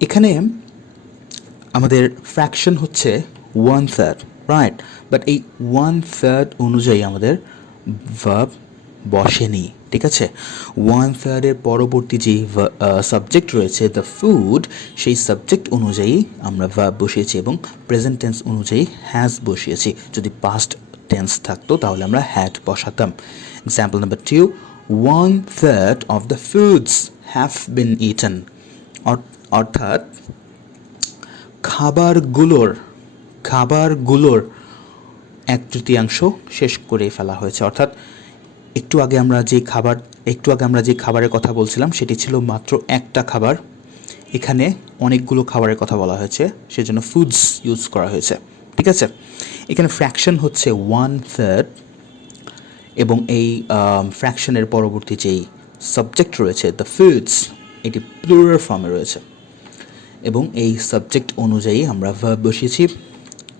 এখানে আমাদের ফ্র্যাকশন হচ্ছে 1/3, রাইট? বাট এই 1/3 অনুযায়ী আমাদের ভার্ব বসেনি, ঠিক আছে? 1/3-এর পরবর্তী যেই সাবজেক্ট রয়েছে দ্য ফুড, সেই সাবজেক্ট অনুযায়ী আমরা ভার্ব বসিয়েছি এবং প্রেজেন্ট টেন্স অনুযায়ী হ্যাজ বসিয়েছি। যদি পাস্ট টেন্স থাকতো তাহলে আমরা হ্যাড বসাতাম। Example number 2, 1/3 of the foods have been eaten. অর্থাৎ খাবারগুলোর 1/3 শেষ করে ফেলা হয়েছে। অর্থাৎ একটু আগে আমরা যে খাবারের কথা বলছিলাম সেটি ছিল মাত্র একটা খাবার, এখানে অনেকগুলো খাবারের কথা বলা হয়েছে, সেজন্য ফুডস ইউজ করা হয়েছে, ঠিক আছে? এখানে ফ্র্যাকশন হচ্ছে 1/3 এবং এই ফ্র্যাকশনের পরবর্তী যেই সাবজেক্ট রয়েছে দ্য ফুডস, এটি প্লুরাল ফর্মে রয়েছে এবং এই সাবজেক্ট অনুযায়ী আমরা ভার্ব বসিয়েছি।